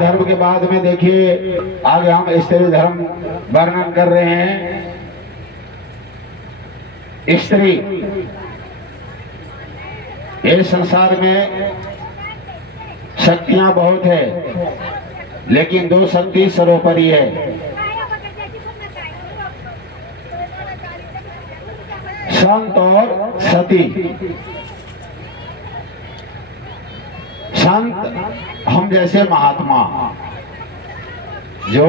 धर्म के बाद में देखिए आगे हम स्त्री धर्म वर्णन कर रहे हैं। स्त्री इस संसार में शक्तियां बहुत है, लेकिन दो शक्ति सर्वोपरि है, संत और सती। संत हम जैसे महात्मा जो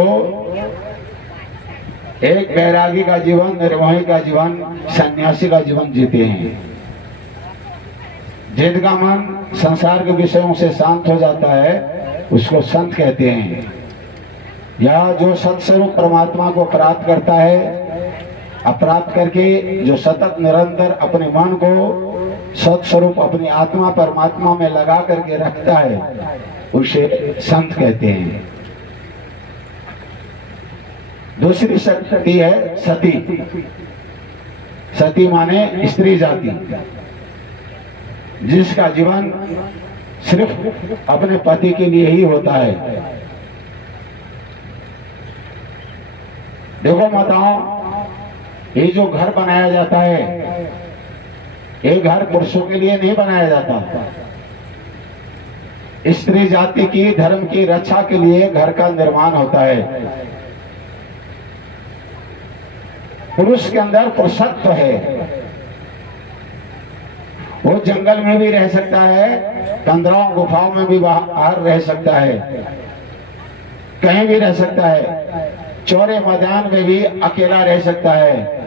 एक बैरागी का जीवन, निर्मोही का जीवन, सन्यासी का जीवन जीते हैं, जिनका मन संसार के विषयों से शांत हो जाता है, उसको संत कहते हैं। या जो सत्स्वरूप परमात्मा को प्राप्त करता है, प्राप्त करके जो सतत निरंतर अपने मन को सत्स्वरूप अपनी आत्मा परमात्मा में लगा करके रखता है, उसे संत कहते हैं। दूसरी शक्ति है सती। सती माने स्त्री जाति, जिसका जीवन सिर्फ अपने पति के लिए ही होता है। देखो माताओं, ये जो घर बनाया जाता है, ये घर पुरुषों के लिए नहीं बनाया जाता। स्त्री जाति की धर्म की रक्षा के लिए घर का निर्माण होता है। पुरुष के अंदर पुरुषत्व है, वो जंगल में भी रह सकता है, कंदराओं गुफाओं में भी बाहर रह सकता है, कहीं भी रह सकता है, चौरे मैदान में भी अकेला रह सकता है।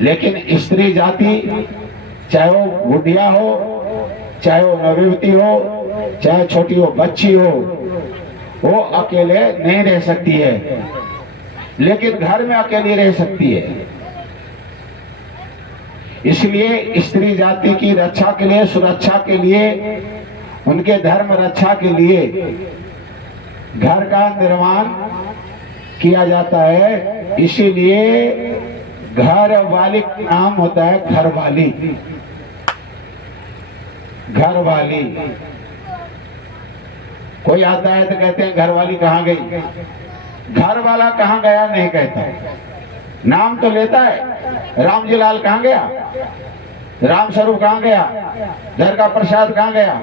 लेकिन स्त्री जाति, चाहे वो बुढ़िया हो, चाहे वो नवयुवती हो, चाहे छोटी हो बच्ची हो, वो अकेले नहीं रह सकती है, लेकिन घर में अकेली रह सकती है। इसलिए स्त्री जाति की रक्षा के लिए, सुरक्षा के लिए, उनके धर्म रक्षा के लिए घर का निर्माण किया जाता है। इसीलिए घर वाली का नाम होता है घरवाली। घरवाली, कोई आता है तो कहते हैं घरवाली कहाँ गई, घर वाला कहाँ गया नहीं कहता, नाम तो लेता है। राम जी लाल कहाँ गया, राम स्वरूप कहाँ गया, घर का प्रसाद कहाँ गया,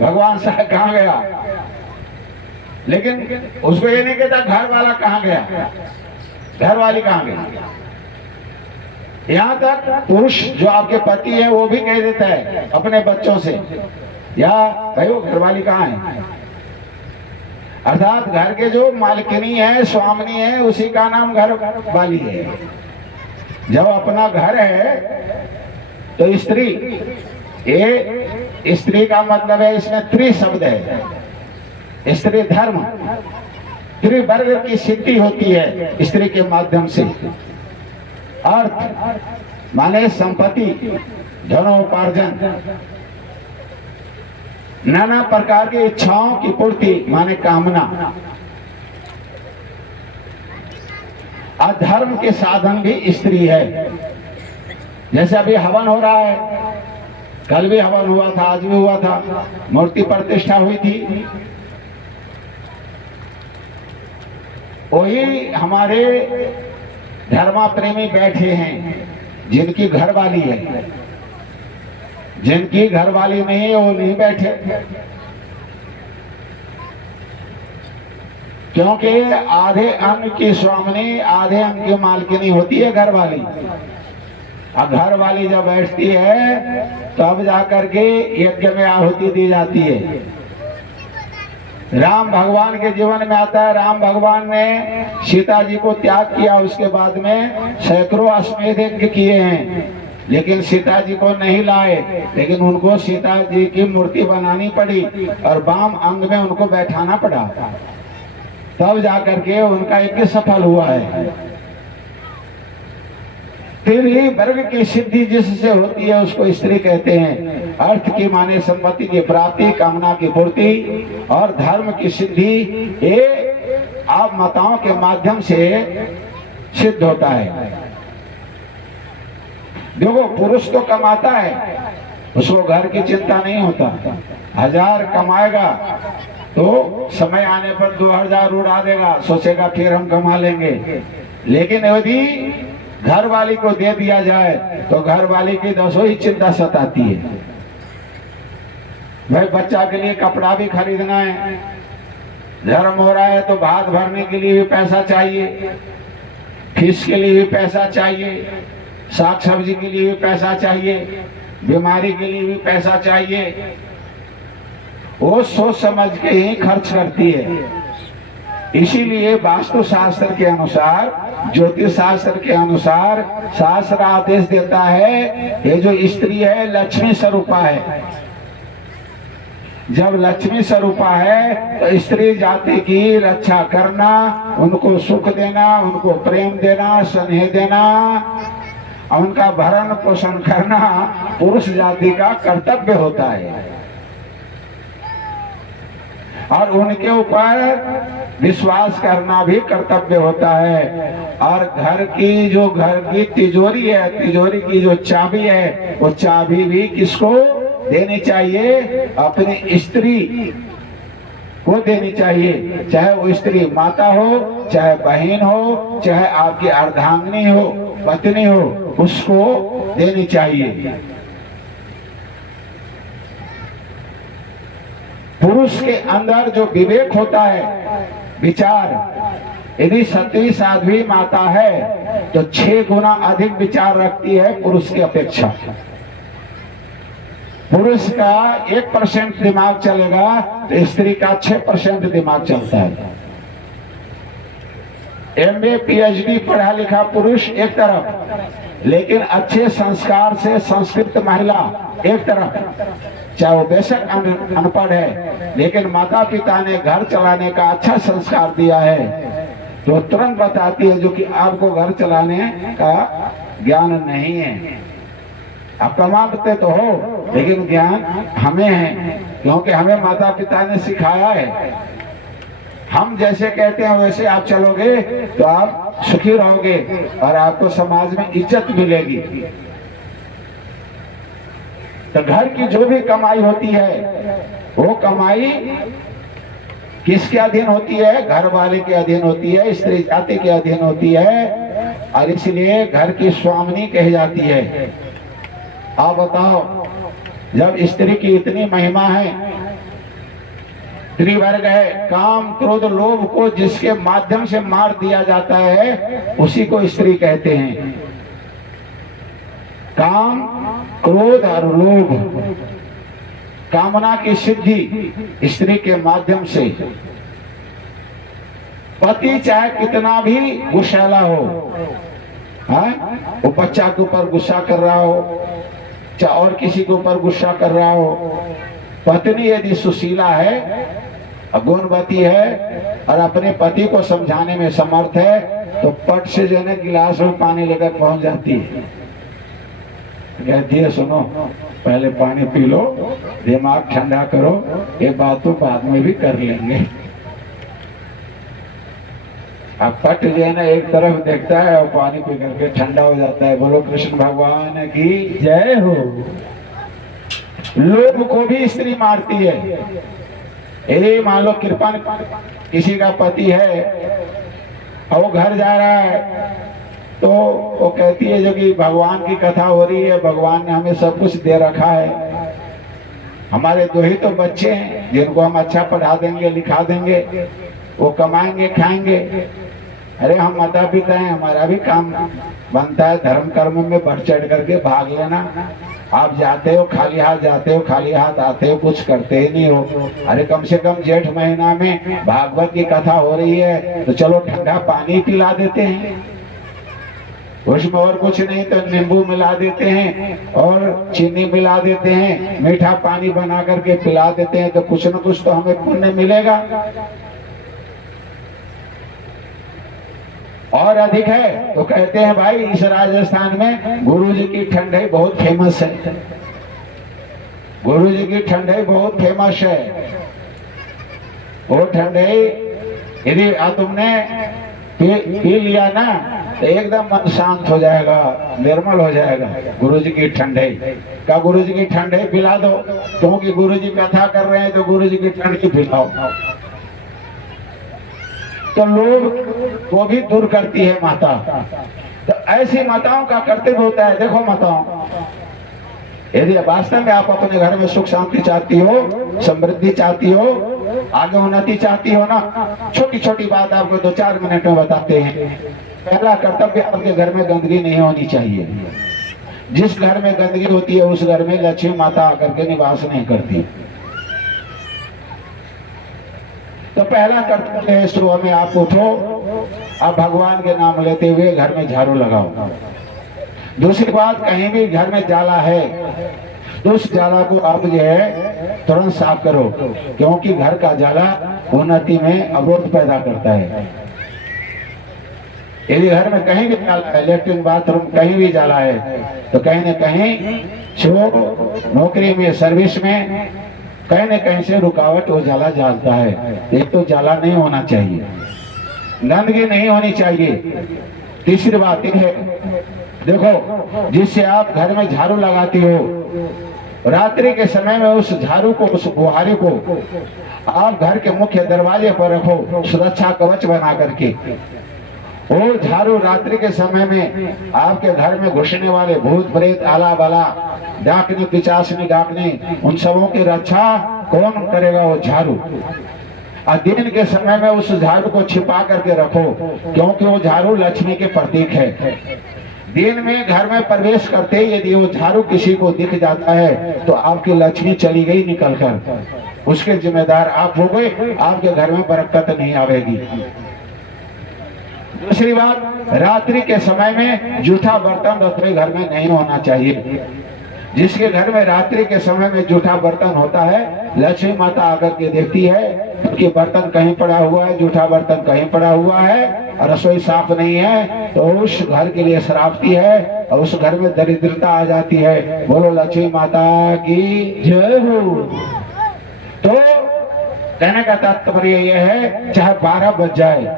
भगवान साहब कहाँ गया, लेकिन उसको ये नहीं कहता घर वाला कहाँ गया, घर वाली कहाँ गई। यहाँ तक पुरुष जो आपके पति है वो भी कह देता है अपने बच्चों से, या कहो घरवाली कहाँ है। अर्थात घर के जो मालकिनी है, स्वामिनी है, उसी का नाम घर वाली है। जब अपना घर है तो स्त्री, ये स्त्री का मतलब है, इसमें त्रि शब्द है। स्त्री धर्म, त्रिवर्ग की सिद्धि होती है स्त्री के माध्यम से। अर्थ माने संपत्ति, धनोपार्जन, नाना प्रकार की इच्छाओं की पूर्ति माने कामना। अधर्म के साधन भी स्त्री है। जैसे अभी हवन हो रहा है, कल भी हवन हुआ था, आज भी हुआ था, मूर्ति प्रतिष्ठा हुई थी। वही हमारे धर्मा प्रेमी बैठे हैं जिनकी घरवाली है, जिनकी घरवाली नहीं है वो नहीं बैठे, क्योंकि आधे अन्न की स्वामिनी, आधे अन्न की मालकिनी होती है घरवाली। और घरवाली जब बैठती है तब जाकर के यज्ञ में आहुति दी जाती है। राम भगवान के जीवन में आता है, राम भगवान ने सीता जी को त्याग किया, उसके बाद में सैकड़ों अश्वमेध यज्ञ किए हैं, लेकिन सीता जी को नहीं लाए। लेकिन उनको सीता जी की मूर्ति बनानी पड़ी और वाम अंग में उनको बैठाना पड़ा, तब जाकर के उनका यज्ञ सफल हुआ है। त्रि वर्ग की सिद्धि जिससे होती है उसको स्त्री कहते हैं। अर्थ की माने संपत्ति की प्राप्ति, कामना की पूर्ति और धर्म की सिद्धि, ये आप माताओं के माध्यम से सिद्ध होता है। देखो पुरुष तो कमाता है, उसको घर की चिंता नहीं होता, 1000 कमाएगा तो समय आने पर 2000 उड़ा देगा, सोचेगा फिर हम कमा लेंगे। लेकिन यदि घर वाली को दे दिया जाए तो घर वाली की 10 ही चिंता सताती है। भाई बच्चा के लिए कपड़ा भी खरीदना है, धर्म हो रहा है तो भात भरने के लिए भी पैसा चाहिए, फीस के लिए भी पैसा चाहिए, साग सब्जी के लिए भी पैसा चाहिए, बीमारी के लिए भी पैसा चाहिए। वो सोच समझ के ही खर्च करती है। इसीलिए वास्तु शास्त्र के अनुसार, ज्योतिष शास्त्र के अनुसार शास्त्र आदेश देता है ये जो स्त्री है लक्ष्मी स्वरूपा है। जब लक्ष्मी स्वरूपा है तो स्त्री जाति की रक्षा करना, उनको सुख देना, उनको प्रेम देना, स्नेह देना, उनका भरण पोषण करना पुरुष जाति का कर्तव्य होता है। और उनके ऊपर विश्वास करना भी कर्तव्य होता है। और घर की तिजोरी है, तिजोरी की जो चाबी है, वो चाबी भी किसको देनी चाहिए? अपनी स्त्री को देनी चाहिए। चाहे वो स्त्री माता हो, चाहे बहन हो, चाहे आपकी अर्धांगिनी हो, पत्नी हो, उसको देनी चाहिए। पुरुष के अंदर जो विवेक होता है, विचार, यदि सती साध्वी माता है तो 6 गुना अधिक विचार रखती है पुरुष की अपेक्षा। पुरुष का 1% दिमाग चलेगा तो स्त्री का 6% दिमाग चलता है। MA PhD पढ़ा लिखा पुरुष एक तरफ, लेकिन अच्छे संस्कार से संस्कृत महिला एक तरफ। चाहे वो बेशक अनपढ़ है, लेकिन माता पिता ने घर चलाने का अच्छा संस्कार दिया है तो तुरंत बताती है जो कि आपको घर चलाने का ज्ञान नहीं है। आप कमाते तो हो, लेकिन ज्ञान हमें है, क्योंकि हमें माता पिता ने सिखाया है। हम जैसे कहते हैं वैसे आप चलोगे तो आप सुखी रहोगे और आपको समाज में इज्जत मिलेगी। तो घर की जो भी कमाई होती है वो कमाई किसके अधीन होती है? घर वाले के अधीन होती है, स्त्री जाति के अधीन होती है, और इसलिए घर की स्वामिनी कही जाती है। आप बताओ, जब स्त्री की इतनी महिमा है, त्रिवर्ग है, काम क्रोध लोभ को जिसके माध्यम से मार दिया जाता है उसी को स्त्री कहते हैं। काम क्रोध और लोभ, कामना की सिद्धि स्त्री के माध्यम से। पति चाहे कितना भी गुस्सैला हो, वो बच्चा के ऊपर गुस्सा कर रहा हो, चाहे और किसी के ऊपर गुस्सा कर रहा हो, पत्नी यदि सुशीला है, गुणवती है और अपने पति को समझाने में समर्थ है तो पट से जो है गिलास में पानी लेकर पहुंच जाती है। कहती है सुनो, पहले पानी पी लो, दिमाग ठंडा करो, ये बात तो बाद में भी कर लेंगे। अब पट जो है ना एक तरफ देखता है और पानी पी करके ठंडा हो जाता है। बोलो कृष्ण भगवान की जय हो। लोभ को भी स्त्री मारती है। यही मान लो कृपा किसी का पति है और वो घर जा रहा है तो वो कहती है जो कि भगवान की कथा हो रही है, भगवान ने हमें सब कुछ दे रखा है, हमारे 2 ही तो बच्चे हैं जिनको हम अच्छा पढ़ा देंगे लिखा देंगे, वो कमाएंगे खाएंगे। अरे हम माता पिता हैं, हमारा भी काम बनता है धर्म कर्म में बढ़ चढ़ करके भाग लेना। आप जाते हो खाली हाथ जाते हो, खाली हाथ आते हो, कुछ करते ही नहीं हो। अरे कम से कम जेठ महीना में भागवत की कथा हो रही है तो चलो ठंडा पानी पिला देते हैं, उसमें और कुछ नहीं तो नींबू मिला देते हैं और चीनी मिला देते हैं, मीठा पानी बना करके पिला देते हैं, तो कुछ न कुछ तो हमें पुण्य मिलेगा। और अधिक है तो कहते हैं भाई इस राजस्थान में गुरु जी की ठंडाई बहुत फेमस है, गुरु जी की ठंडाई बहुत फेमस है। वो ठंडाई यदि तुमने पी लिया ना तो एकदम मन शांत हो जाएगा, निर्मल हो जाएगा। गुरु जी की ठंडई का, गुरु जी की ठंडई पिला दो, क्योंकि गुरु जी कथा कर रहे हैं तो गुरु जी की ठंडई पिलाओ, तो लोग वो भी दूर करती है माता। तो ऐसी माताओं का कर्तव्य होता है। देखो माताओं, यदि वास्तव में आप अपने घर में सुख शांति चाहती हो, समृद्धि चाहती हो, आगे उन्नति चाहती हो ना, छोटी छोटी बात आपको 2-4 मिनट में बताते हैं। पहला कर्तव्य, आपके घर में गंदगी नहीं होनी चाहिए। जिस घर में गंदगी होती है उस घर में लक्ष्मी माता आकर के निवास नहीं करती। तो पहला कर्तव्य है, सुबह में आप उठो, आप भगवान के नाम लेते हुए घर में झाड़ू लगाओ। दूसरी बात, कहीं भी घर में जाला है तो उस जाला को आप जो है तुरंत साफ करो, क्योंकि घर का जाला उन्नति में अवरोध पैदा करता है। यदि घर में कहीं भी जाला है, लेट्रिन बाथरूम कहीं भी जाला है, तो कहीं न कहीं जो नौकरी में, सर्विस में कहीं न कहीं से रुकावट वो जाला डालता है। एक तो जाला नहीं होना चाहिए, गंदगी नहीं होनी चाहिए। तीसरी बात यह है, देखो, जिससे आप घर में झाड़ू लगाती हो, रात्रि के समय में उस झाड़ू को, उस बुहारी को आप घर के मुख्य दरवाजे पर रखो, सुरक्षा कवच बना करके। वो झाड़ू रात्रि के समय में आपके घर में घुसने वाले भूत प्रेत, आला बाला, डाकनी, पिचासनी, डाकनी, उन सबों की रक्षा कौन करेगा? वो झाड़ू। और दिन के समय में उस झाड़ू को छिपा करके रखो, क्योंकि वो झाड़ू लक्ष्मी के प्रतीक है। दिन में घर में प्रवेश करते ही यदि वो झाड़ू किसी को दिख जाता है तो आपकी लक्ष्मी चली गई निकल कर, उसके जिम्मेदार आप हो गए, आपके घर में बरकत नहीं आवेगी। दूसरी बात, रात्रि के समय में जूठा बर्तन रसोई घर में नहीं होना चाहिए। जिसके घर में रात्रि के समय में जूठा बर्तन होता है, लक्ष्मी माता आकर के देखती है कि बर्तन कहीं पड़ा हुआ है, जूठा बर्तन कहीं पड़ा हुआ है, रसोई साफ नहीं है, तो उस घर के लिए श्रापती है और उस घर में दरिद्रता आ जाती है। बोलो लक्ष्मी माता की जय हो। तो कहने का तात्पर्य यह है, चाहे 12 बज जाए,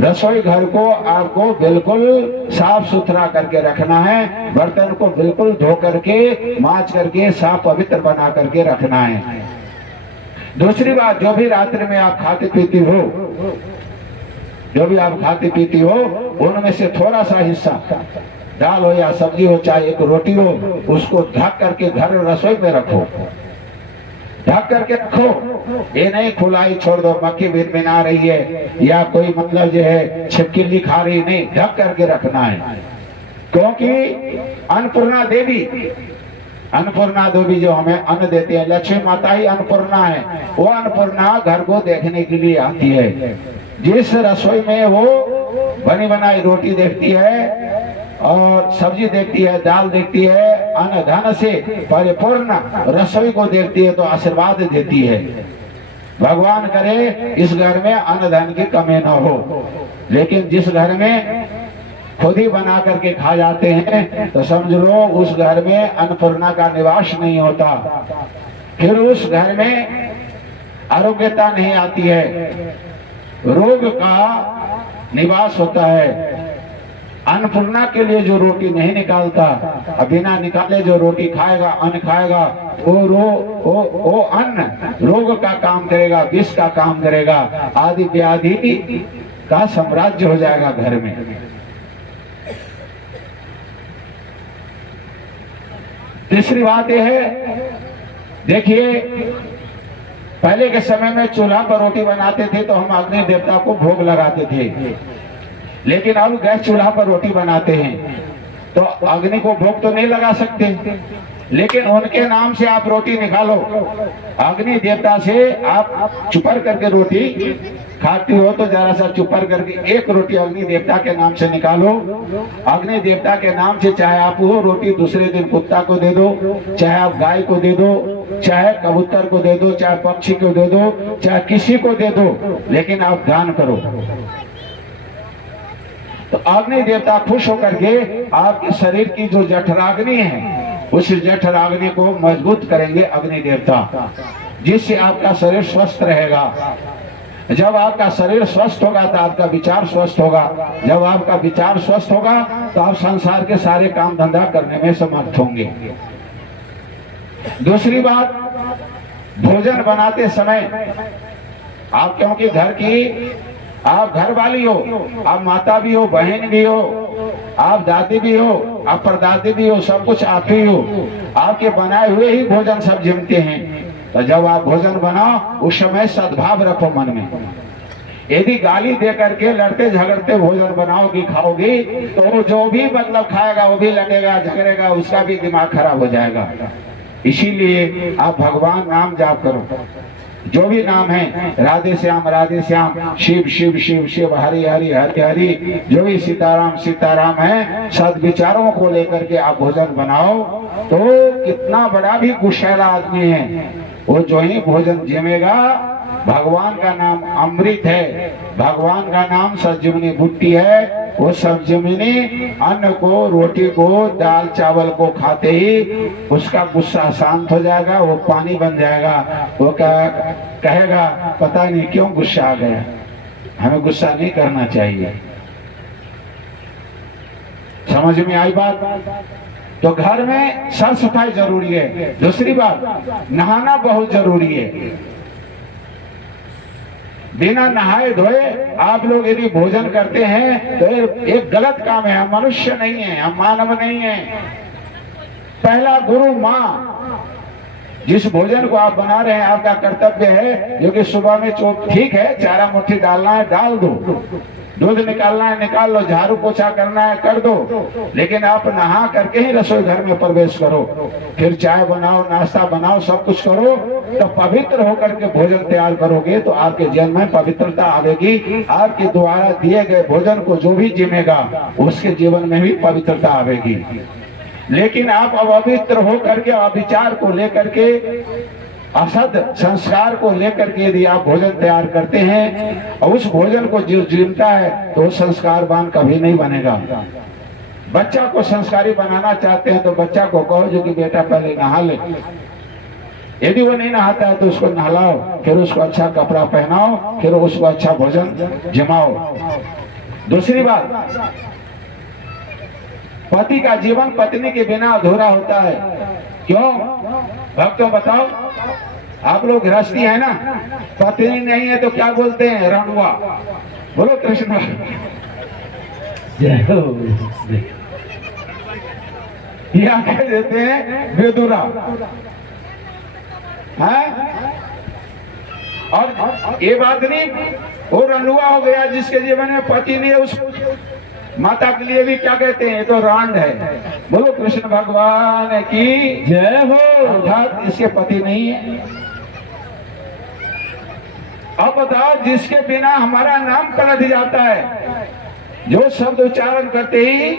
रसोई घर को आपको बिल्कुल साफ सुथरा करके रखना है, बर्तन को बिल्कुल धो करके, मांज करके, साफ पवित्र बना करके रखना है। दूसरी बात, जो भी रात्रि में आप खाते पीती हो, जो भी आप खाती पीती हो, उनमें से थोड़ा सा हिस्सा, दाल हो या सब्जी हो, चाहे एक रोटी हो, उसको ढक करके घर रसोई में रखो, ढक करके रखो। ये नहीं खुला ही छोड़ दो, मक्खी भिनभिना रही है या कोई मतलब जो है छिपकली खा रही, नहीं, ढक करके रखना है। क्योंकि अन्नपूर्णा देवी जो हमें अन्न देते हैं, लक्ष्मी माता ही अन्नपूर्णा है। वो अन्नपूर्णा घर को देखने के लिए आती है। जिस रसोई में वो बनी बनाई रोटी देखती है और सब्जी देखती है, दाल देखती है, अन्न धन से परिपूर्ण रसोई को देखती है तो आशीर्वाद देती है। भगवान करे इस घर में अन्न धन की कमी न हो। लेकिन जिस घर में खुद ही बना करके खा जाते हैं तो समझ लो उस घर में अन्नपूर्णा का निवास नहीं होता। फिर उस घर में आरोग्यता नहीं आती है, रोग का निवास होता है। अन्नपूर्णा के लिए जो रोटी नहीं निकालता, बिना निकाले जो रोटी खाएगा, अन्न खाएगा, वो अन्न रोग का काम करेगा, विष का काम करेगा, आदि व्याधि का साम्राज्य हो जाएगा घर में। तीसरी बात यह है, देखिए, पहले के समय में चूल्हा पर रोटी बनाते थे तो हम अग्नि देवता को भोग लगाते थे, लेकिन अब गैस चूल्हा पर रोटी बनाते हैं तो अग्नि को भोग तो नहीं लगा सकते, लेकिन उनके नाम से आप रोटी निकालो। अग्नि देवता से आप चुपर करके रोटी खाती हो तो जरा सा चुपर करके एक रोटी अग्नि देवता के नाम से निकालो। अग्नि देवता के नाम से चाहे आप वो रोटी दूसरे दिन कुत्ता को दे दो, चाहे आप गाय को दे दो, चाहे कबूतर को दे दो, चाहे पक्षी को दे दो, चाहे किसी को दे दो, लेकिन आप दान करो। तो अग्नि देवता खुश होकर के आपके शरीर की जो जठराग्नि है उस जठराग्नि को मजबूत करेंगे अग्नि देवता, जिससे आपका शरीर स्वस्थ रहेगा। जब आपका शरीर स्वस्थ होगा तो आपका विचार स्वस्थ होगा, जब आपका विचार स्वस्थ होगा तो आप संसार के सारे काम धंधा करने में समर्थ होंगे। दूसरी बात, भोजन बनाते समय आप, क्योंकि घर की आप घर वाली हो, आप माता भी हो, बहन भी हो, आप दादी भी हो, आप परदादी भी हो, सब कुछ आप ही हो। आपके बनाए हुए ही भोजन सब जमते हैं। तो जब आप भोजन बनाओ उस समय सद्भाव रखो मन में। यदि गाली दे करके लड़ते झगड़ते भोजन बनाओगी खाओगी तो जो भी मतलब खाएगा वो भी लगेगा झगड़ेगा, उसका भी दिमाग खराब हो जाएगा। इसीलिए आप भगवान नाम जाप करो, जो भी नाम है, राधे श्याम, शिव शिव शिव शिव, हरि हरि हरि हरि, जो भी सीताराम सीताराम है, सद्विचारों को लेकर के आप भोजन बनाओ। तो कितना बड़ा भी गुस्सैला आदमी है, वो जो ही भोजन जमेगा, भगवान का नाम अमृत है, भगवान का नाम संजीवनी बूटी है। वो संजीवनी अन्न को, रोटी को, दाल चावल को खाते ही उसका गुस्सा शांत हो जाएगा, वो पानी बन जाएगा। वो क्या कहेगा, पता नहीं क्यों गुस्सा आ गया, हमें गुस्सा नहीं करना चाहिए। समझ में आई बात? तो घर में साफ सफाई जरूरी है। दूसरी बात, नहाना बहुत जरूरी है। बिना नहाए धोए आप लोग यदि भोजन करते हैं तो एक गलत काम है। हम मनुष्य नहीं है, हम मानव नहीं है। पहला गुरु माँ। जिस भोजन को आप बना रहे हैं आपका कर्तव्य है, जो कि सुबह में ठीक है चारा मुट्ठी डालना है डाल दो, दूध निकालना है निकाल लो, झाड़ू पोछा करना है कर दो, लेकिन आप नहा करके ही रसोई घर में प्रवेश करो, फिर चाय बनाओ, नाश्ता बनाओ, सब कुछ करो। तो पवित्र होकर के भोजन तैयार करोगे तो आपके जीवन में पवित्रता आवेगी। आपके द्वारा दिए गए भोजन को जो भी जिमेगा उसके जीवन में भी पवित्रता आवेगी। लेकिन आप अपवित्र होकर के, अविचार को लेकर के, असद संस्कार को लेकर के यदि आप भोजन तैयार करते हैं और उस भोजन को जो जीवता है तो वो संस्कारवान कभी नहीं बनेगा। बच्चा को संस्कारी बनाना चाहते हैं तो बच्चा को कहो जो कि बेटा पहले नहा ले, यदि वो नहीं नहाता है तो उसको नहलाओ, फिर उसको अच्छा कपड़ा पहनाओ, फिर उसको अच्छा भोजन जमाओ। दूसरी बात, पति का जीवन पत्नी के बिना अधूरा होता है। क्यों भक्तों बताओ, आप लोग गृहस्थी है ना, पत्नी नहीं है तो क्या बोलते हैं, रणुआ। बोलो कृष्ण जय हो। या कह देते हैं बेदुरा है। और ये बात नहीं, वो रणुआ हो गया जिसके जीवन में पति नहीं है, उस माता के लिए भी क्या कहते हैं, तो रांड है। बोलो कृष्ण भगवान की जय हो। अर्थात इसके पति नहीं है। अब बताओ, जिसके बिना हमारा नाम पलट जाता है, जो शब्द उच्चारण करते ही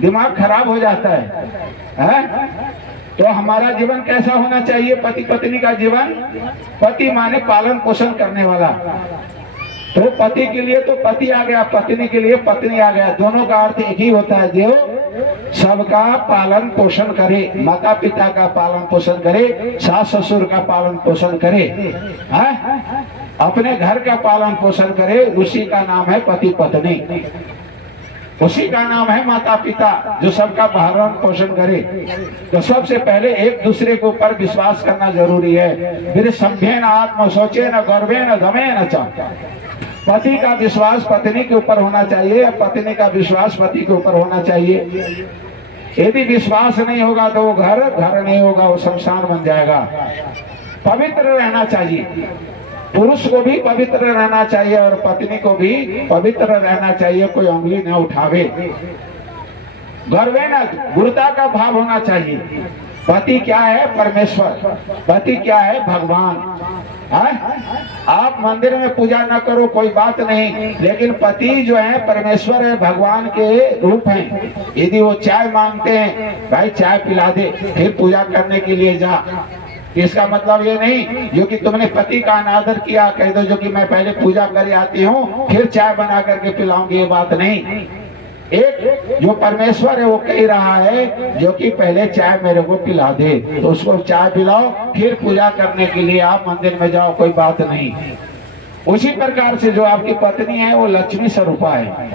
दिमाग खराब हो जाता है? तो हमारा जीवन कैसा होना चाहिए? पति पत्नी का जीवन, पति माने पालन पोषण करने वाला, तो पति के लिए तो पति आ गया, पत्नी के लिए पत्नी आ गया। दोनों का अर्थ एक ही होता है, जो सबका पालन पोषण करे, माता पिता का पालन पोषण करे, सास ससुर का पालन पोषण करे, अपने घर का पालन पोषण करे, उसी का नाम है पति पत्नी, उसी का नाम है माता पिता, जो सबका पालन पोषण करे। तो सबसे पहले एक दूसरे के ऊपर विश्वास करना जरूरी है। फिर सभ्य न आत्म सोचे न गौरवे न दमे न चाहता। पति का विश्वास पत्नी के ऊपर होना चाहिए, पत्नी का विश्वास पति के ऊपर होना चाहिए। यदि विश्वास नहीं होगा तो वो घर नहीं होगा, वो शमशान बन जाएगा। पवित्र रहना चाहिए, पुरुष को भी पवित्र रहना चाहिए और पत्नी को भी पवित्र रहना चाहिए, कोई उंगली न उठावे। गर्वे न, गुरुता का भाव होना चाहिए। पति क्या है? परमेश्वर। पति क्या है? भगवान। आप मंदिर में पूजा न करो कोई बात नहीं, लेकिन पति जो है परमेश्वर है, भगवान के रूप हैं। यदि वो चाय मांगते हैं, भाई चाय पिला दे, फिर पूजा करने के लिए जा, इसका मतलब ये नहीं जो कि तुमने पति का अनादर किया, कह दो जो कि मैं पहले पूजा कर आती हूँ फिर चाय बना करके पिलाऊंगी, ये बात नहीं। एक जो परमेश्वर है वो कह रहा है जो कि पहले चाय मेरे को पिला दे, तो उसको चाय पिलाओ, फिर पूजा करने के लिए आप मंदिर में जाओ, कोई बात नहीं। उसी प्रकार से जो आपकी पत्नी है वो लक्ष्मी स्वरूपा है,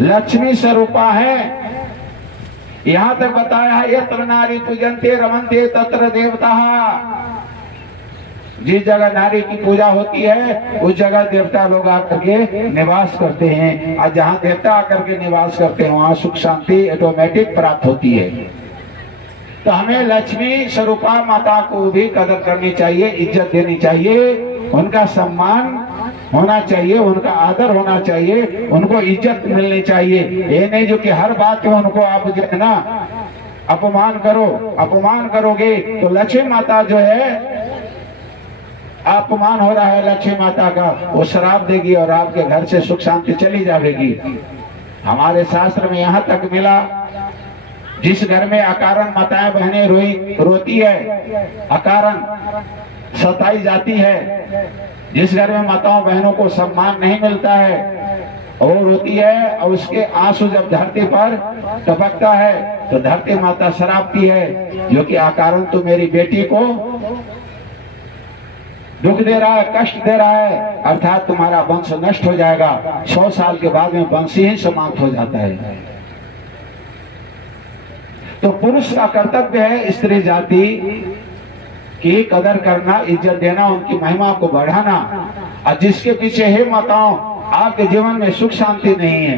लक्ष्मी स्वरूपा है। यहां तक बताया है यत्र नारी पूजन्ते रमन्ते तत्र देवता। जिस जगह नारी की पूजा होती है उस जगह देवता लोग आकर के निवास करते हैं, और जहां देवता आकर के निवास करते हैं वहां सुख शांति ऑटोमेटिक प्राप्त होती है। तो हमें लक्ष्मी स्वरूपा माता को भी कदर करनी चाहिए, इज्जत देनी चाहिए, उनका सम्मान होना चाहिए, उनका आदर होना चाहिए, उनको इज्जत मिलनी चाहिए। ये नहीं जो कि हर बात में उनको आप जो है ना अपमान करो, अपमान करोगे तो लक्ष्मी माता जो है, अपमान हो रहा है लक्ष्मी माता का, वो श्राप देगी और आपके घर से सुख शांति चली जाएगी। हमारे शास्त्र में यहाँ तक मिला, जिस घर में अकारण माताएं बहनें रोती है, अकारण सताई जाती है, जिस घर में माताओं बहनों को सम्मान नहीं मिलता है और रोती है, और उसके आंसू जब धरती पर टपकता है तो धरती माता शराबती है, जो कि अकारण तो मेरी बेटी को दुख दे रहा है, कष्ट दे रहा है, अर्थात तुम्हारा वंश नष्ट हो जाएगा। 100 साल के बाद में वंश ही समाप्त हो जाता है। तो पुरुष का कर्तव्य है स्त्री जाति की कदर करना, इज्जत देना, उनकी महिमा को बढ़ाना। और जिसके पीछे हे माताओं आपके जीवन में सुख शांति नहीं है,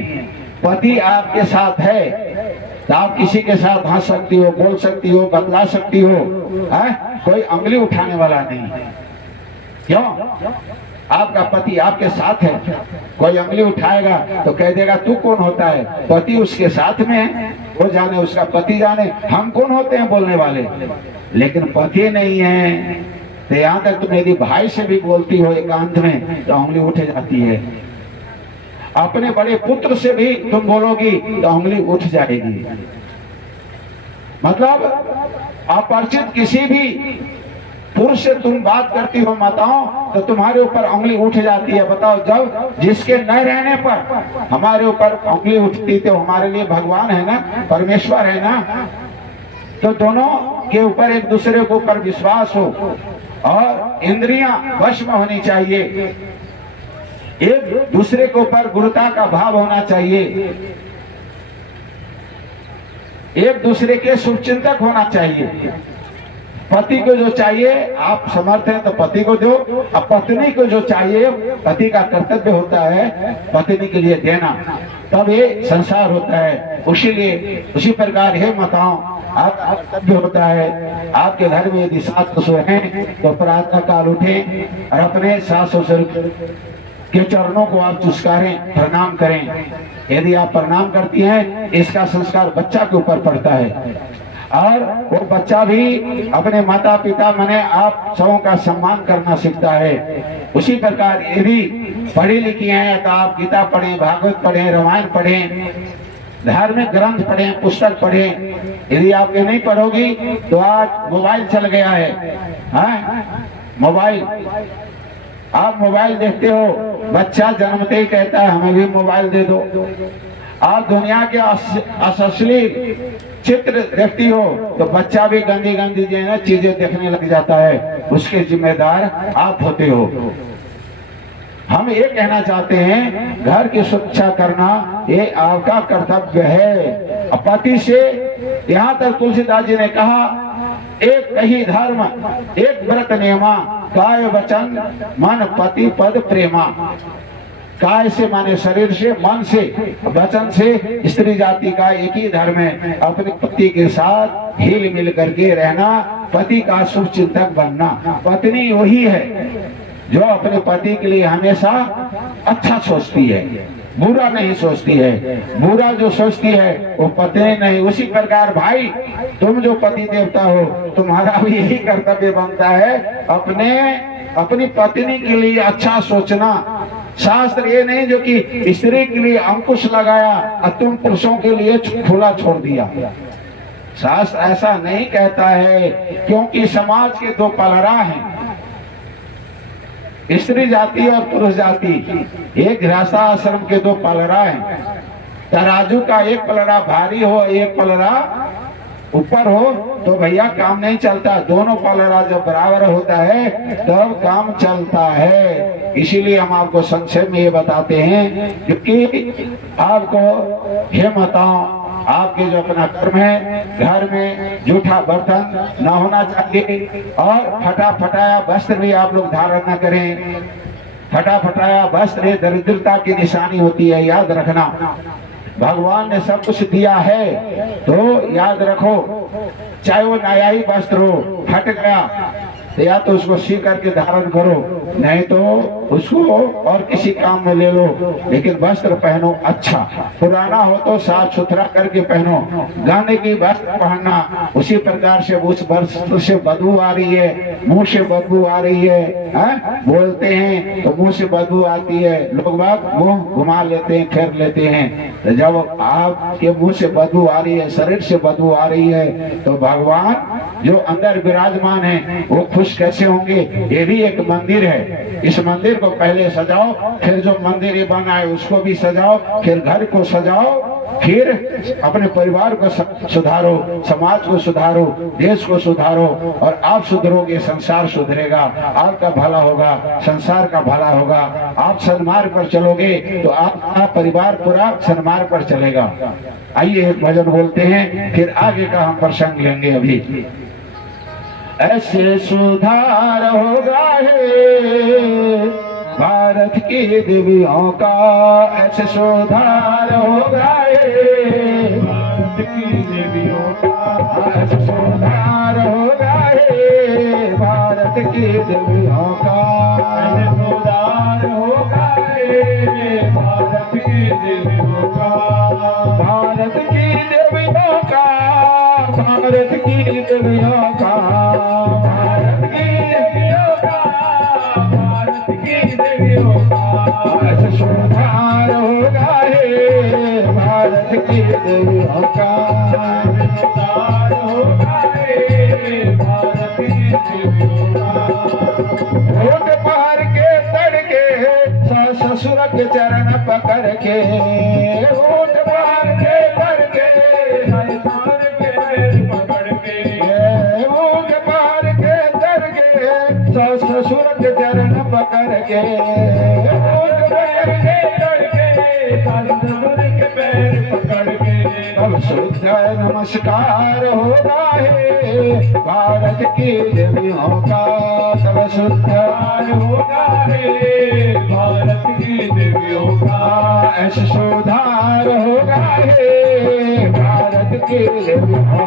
पति आपके साथ है तो आप किसी के साथ हंस सकती हो, बोल सकती हो, बतला सकती हो, कोई उंगली उठाने वाला नहीं। क्यों? आपका पति आपके साथ है, कोई उंगली उठाएगा तो कह देगा तू कौन होता है, पति उसके साथ में है, वो जाने उसका पति जाने, हम कौन होते हैं बोलने वाले। लेकिन पति नहीं है तो यहाँ तक तुम यदि भाई से भी बोलती हो एकांत में तो उंगली उठ जाती है, अपने बड़े पुत्र से भी तुम बोलोगी तो उंगली उठ जाएगी। मतलब अपरिचित किसी भी पुरुष से तुम बात करती हो माताओं तो तुम्हारे ऊपर उंगली उठ जाती है। बताओ, जब जिसके न रहने पर हमारे ऊपर उंगली उठती तो हमारे लिए भगवान है ना, परमेश्वर है ना। तो दोनों के ऊपर एक दूसरे के ऊपर विश्वास हो और इंद्रियां वश में होनी चाहिए, एक दूसरे के ऊपर गुरुता का भाव होना चाहिए, एक दूसरे के शुभचिंतक होना चाहिए। पति को जो चाहिए आप समर्थ हैं तो पति को दो, और पत्नी को जो चाहिए पति का कर्तव्य होता है पत्नी के लिए देना, तब ये संसार होता है। उसी प्रकार हे माताओं आपका कर्तव्य होता है, आपके घर में यदि सास ससुर हैं तो प्रातः काल उठें और अपने सास ससुर के चरणों को आप चुस्कारें, प्रणाम करें। यदि आप प्रणाम करती हैं इसका संस्कार बच्चा के ऊपर पड़ता है और वो बच्चा भी अपने माता पिता माने आप सबों का सम्मान करना सीखता है। उसी प्रकार यदि पढ़ी लिखी हैं तो आप गीता पढ़ें, भागवत पढ़ें, रामायण पढ़ें, धार्मिक ग्रंथ पढ़ें, पुस्तक पढ़ें। यदि आप ये नहीं पढ़ोगी तो आज मोबाइल चल गया है, मोबाइल, आप मोबाइल देखते हो, बच्चा जन्मते ही कहता है हमें भी मोबाइल दे दो। आप दुनिया के अश्लील चित्र देखती हो तो बच्चा भी गंदी गंदी जो है ना चीजें देखने लग जाता है, उसके जिम्मेदार आप होते हो। हम ये कहना चाहते हैं घर की सुरक्षा करना ये आपका कर्तव्य है। पति से यहाँ तक तुलसीदास जी ने कहा एक कही धर्म एक व्रत नियमा, काय वचन मन पति पद प्रेमा। काय से माने शरीर से, मन से, वचन से स्त्री जाति का एक ही धर्म है, अपने पति के साथ हिल मिल करके रहना, पति का शुभ चिंतक बनना। पत्नी वही है जो अपने पति के लिए हमेशा अच्छा सोचती है, बुरा नहीं सोचती है। बुरा जो सोचती है वो पत्नी नहीं। उसी प्रकार भाई तुम जो पति देवता हो तुम्हारा भी यही कर्तव्य बनता है अपनी पत्नी के लिए अच्छा सोचना। शास्त्र ये नहीं जो कि स्त्री के लिए अंकुश लगाया और तुम पुरुषों के लिए खुला छोड़ दिया। शास्त्र ऐसा नहीं कहता है, क्योंकि समाज के दो पलड़ा हैं, स्त्री जाति और पुरुष जाति। एक गृहस्थाश्रम के दो पलड़ा हैं। तराजू का एक पलड़ा भारी हो, एक पलड़ा ऊपर हो तो भैया काम नहीं चलता। दोनों पलड़ा जब बराबर होता है तब काम चलता है। इसीलिए हम आपको संक्षेप में ये बताते हैं क्योंकि आपको हे माताओं, आपके जो अपना कर्म है, घर में जूठा बर्तन न होना चाहिए और फटा फटाया वस्त्र भी आप लोग धारण न करें। फटा फटाया वस्त्र दरिद्रता की निशानी होती है, याद रखना। भगवान ने सब कुछ दिया है तो याद रखो, चाहे वो नया ही वस्त्र हो, फट गया तो या तो उसको सी करके धारण करो, नहीं तो उसको और किसी काम में ले लो, लेकिन वस्त्र पहनो अच्छा। पुराना हो तो साफ सुथरा करके पहनो। गाने की वस्त्र पहनना, उसी प्रकार से उस वस्त्र से बदबू आ रही है, मुंह से बदबू आ रही है, बोलते हैं तो मुंह से बदबू आती है, लोग बात मुंह घुमा लेते हैं, फेर लेते हैं। तो जब आपके मुंह से बदबू आ रही है, शरीर से बदबू आ रही है, तो भगवान जो अंदर विराजमान है वो खुश कैसे होंगे। ये भी एक मंदिर है, इस मंदिर को पहले सजाओ, फिर जो मंदिर ये बना है उसको भी सजाओ, फिर घर को सजाओ, फिर अपने परिवार को सुधारो, समाज को सुधारो, देश को सुधारो, और आप सुधरोगे संसार सुधरेगा, आपका भला होगा, संसार का भला होगा। आप सन्मार्ग पर चलोगे तो आपका परिवार पूरा सन्मार्ग पर चलेगा। आइए एक भजन बोलते हैं, फिर आगे का हम प्रसंग लेंगे। अभी ऐसे सुधार होगा है भारत की देवियों का, ऐसे सुधार होगा है भारत की देवियों का, ऐसे सुधार होगा है भारत की देवियों का, ऐसे सुधार होगा है भारत की देवियों का, भारत की देवियों का, भारत की देवियों का, भारत की देवियों का, भारत की देवियों का, ऐसे सुधार होगा है भारत की देवियों का, सुधार होगा है भारत की देवियों का। वोट पार के तड़के सास ससुर के चरण पकड़ के, वोट पार के तड़के सास के पैर पकड़ के, वोट पार के तड़के सास ससुर के चरण पकड़ के, वोट पार के तड़के सास ससुर के पैर पकड़ के, तब शुद्ध नमस्कार होगा है भारत की देवियों का, तब शुद्ध होगा है भारत की देवियों का, ऐसे सुधार होगा है भारत की देवियों का।